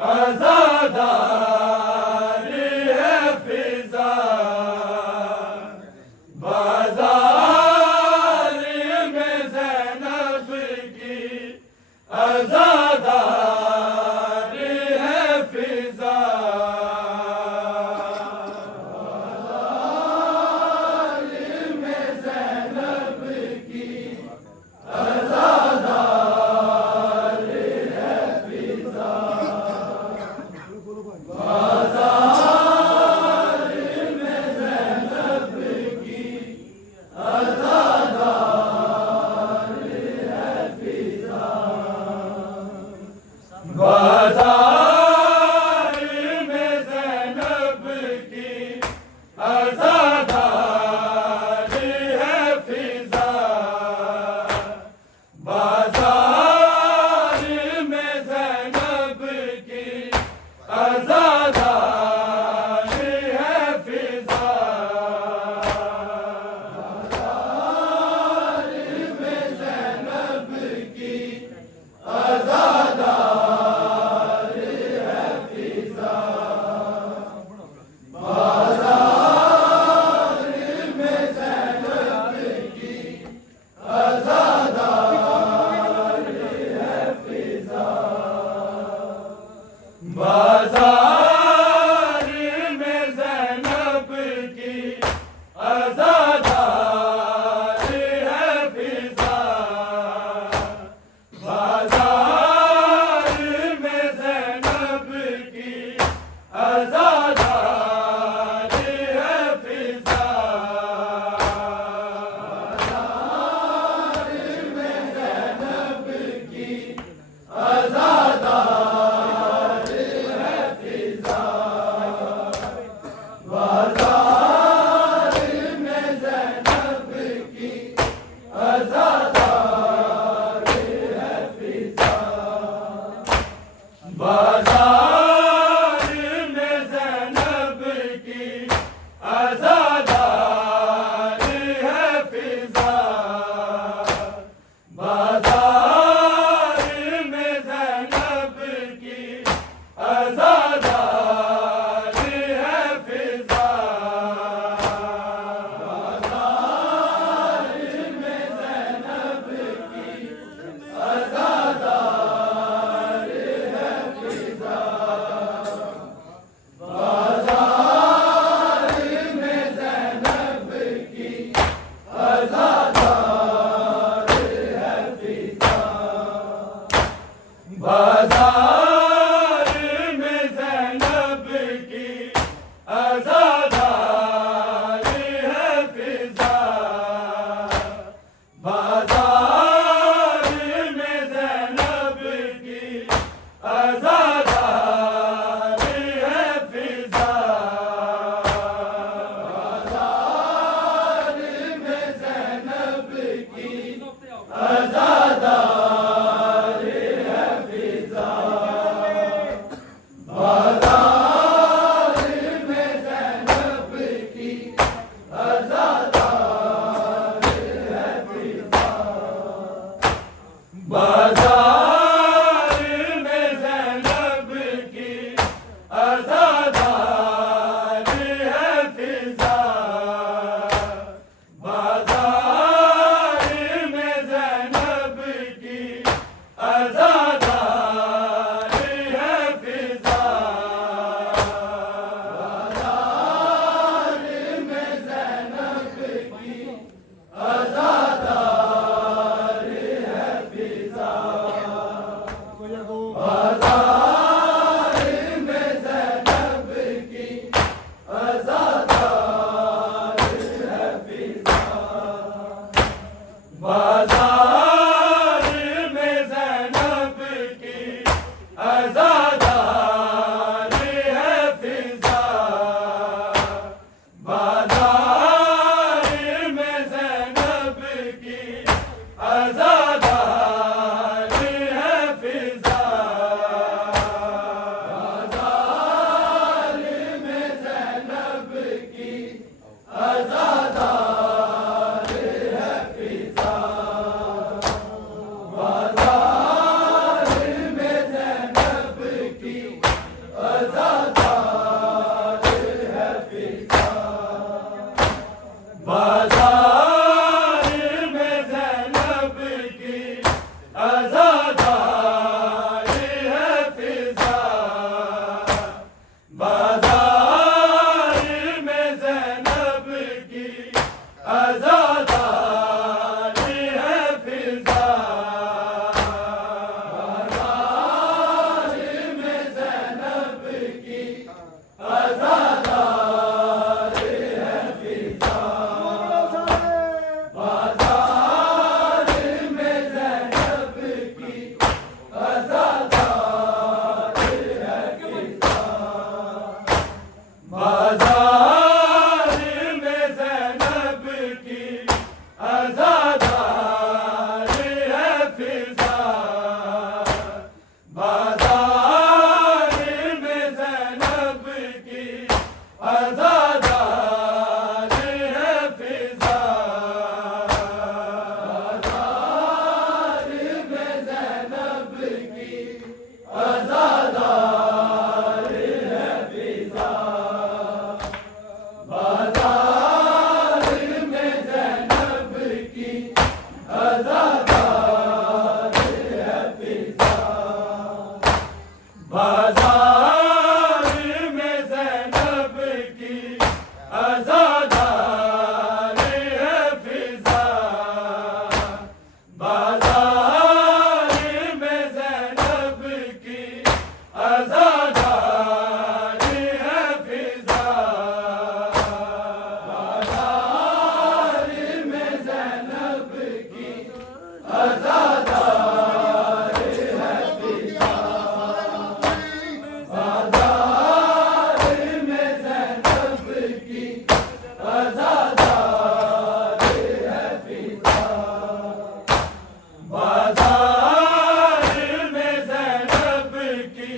عزادار ہے فضا بازار میں زینب کی عزادار ہے فضا بازار میں زینب کی عزادار ہے فضا بازار میں زینب کی عزادار ہے فضا بازار میں زینب کی عزادار ہے فضا بازار میں زینب کی عزادار ہے فضا بازار میں زینب کی عزادار ہے فضا بازار میں زینب کی عزادار ہے فضا بازار میں زینب کی عزادار ہے فضا بازار میں زینب کی عزادار ہے فضا بازار میں زینب کی عزادار ہے فضا بازار میں زینب کی عزادار ہے فضا بازار میں زینب کی عزادار ہے فضا بازار میں زینب کی عزادار ہے فضا بازار میں زینب کی عزادار ہے فضا بازار میں زینب کی عزادار ہے فضا بازار میں زینب کی عزادار ہے فضا بازار میں زینب کی عزادار ہے فضا بازار میں زینب کی عزادار ہے فضا بازار میں زینب کی عزادار ہے فضا بازار میں زینب بازار میں زینب کی عزادار ہے فضا بازار میں زینب کی عزادار ہے فضا بازار میں زینب کی عزادار ہے فضا بازار میں زینب کی عزادار ہے فضا بازار میں زینب کی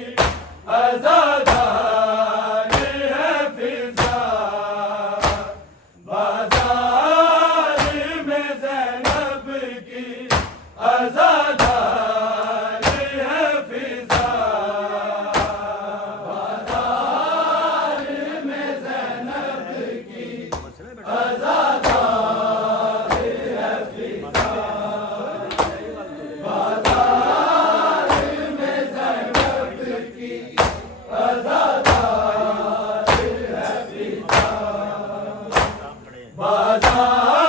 عزادار ہے فضا بازار میں زینب کی عزادار ہے فضا بازار میں زینب کی عزادار ہے فضا بازار میں زینب کی عزادار ہے فضا بازار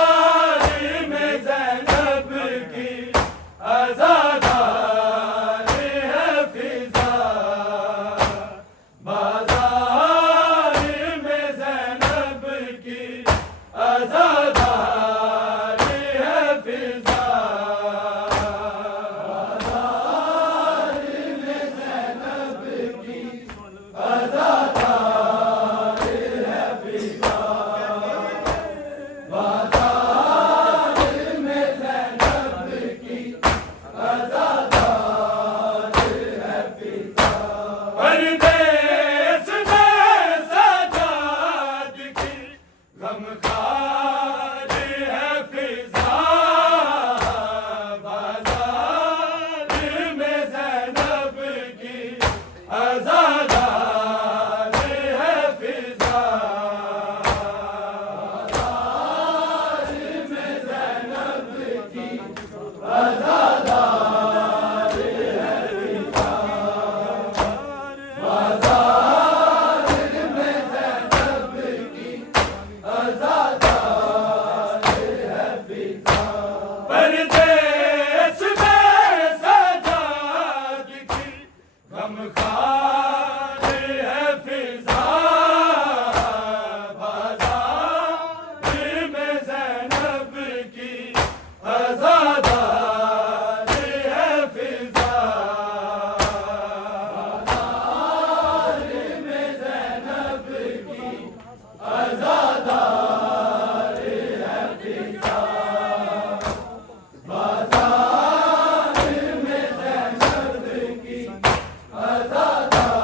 میں زینب کی عزادار ہے فضا بازار میں زینب کی عزادار ہے فضا بازار میں زینب کی عزادار ہے فضا بازار میں زینب کی عزادار ہے فضا پردیس میں سجاد کی غمخوار ہے فضا بازار میں زینب کی عزادار ہے فضا بازار میں زینب کی عزادار ہے فضا بازار میں زینب کی عزادار ہے فضا پردیس میں سجاد کی غمخوار ہے فضا بازار میں زینب کی عزادار ہے فضا بازار میں زینب کی عزادار ہے فضا بازار میں زینب کی عزادار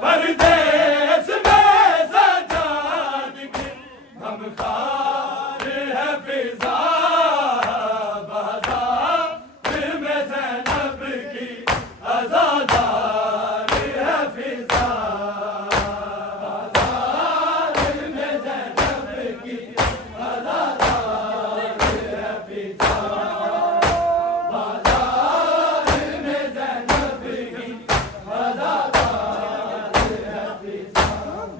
پردیس میں سجاد کی ہم خار ہے فضا بازار میں زینب کی عزادار ہے فضا بازار میں زینب کی عزادار ہے فضا بازار میں زینب کی عزادار ہے فضا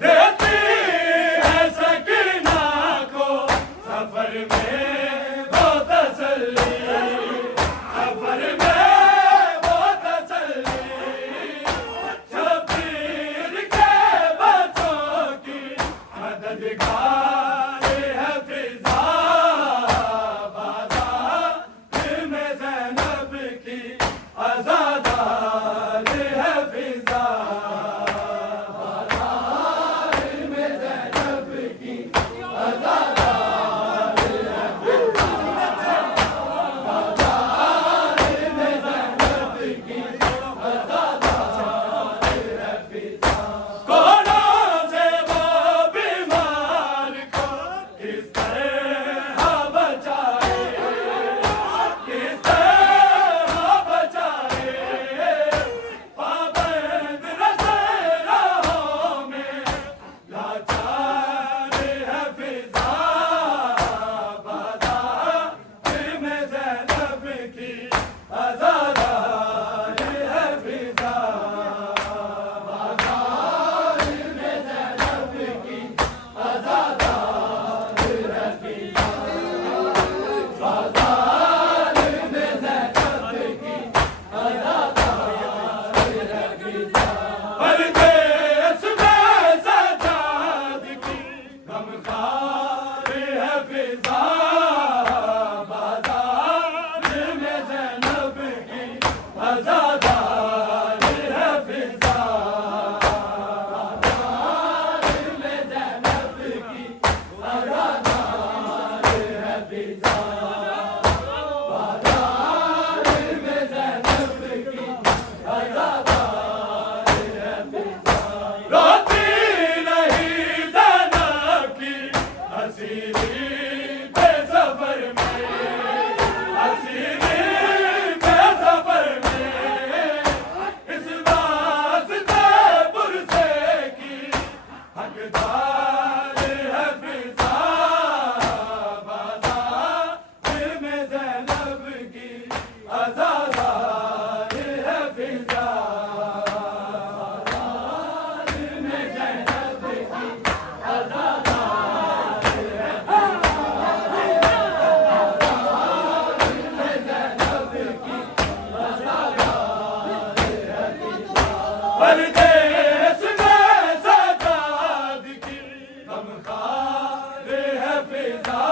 دیتی ہے سکینہ کو سفر میں وہ تسلی سفر میں وہ تسلی شبیر کے بچوں کی مددگار ہے فضا بازار میں زینب کی عزادار ہے فضا بازار میں زینب کی عزادار ہے فضا بازار میں زینب کی عزادار ہے فضا کونوں سے وہ بیمار کو کس طرح بچائے کس طرح بچائے پابند رسے راہوں میں لاچار ہے فضا بازار میں زینب کی عزادار ہے فضا بازار میں زینب کی عزادار ہے فضا بازار میں زینب کی عزادار ہے فضا پردیس میں سجاد کی غمخوار ہے فضا بازار میں زینب کی عزادار ہے فضا بازار میں زینب کی عزادار ہے فضا بازار میں زینب کی عزادار ہے فضا روتی نہیں زینب کی اسیری بے سفر میں اسیری بے سفر میں اس واسطے پرسے کی حقدار ہے فضا بازار میں زینب کی عزادار ہے فضا بازار میں زینب کی عزادار ہے پردیس میں سجاد کی غمخوار ہے فضا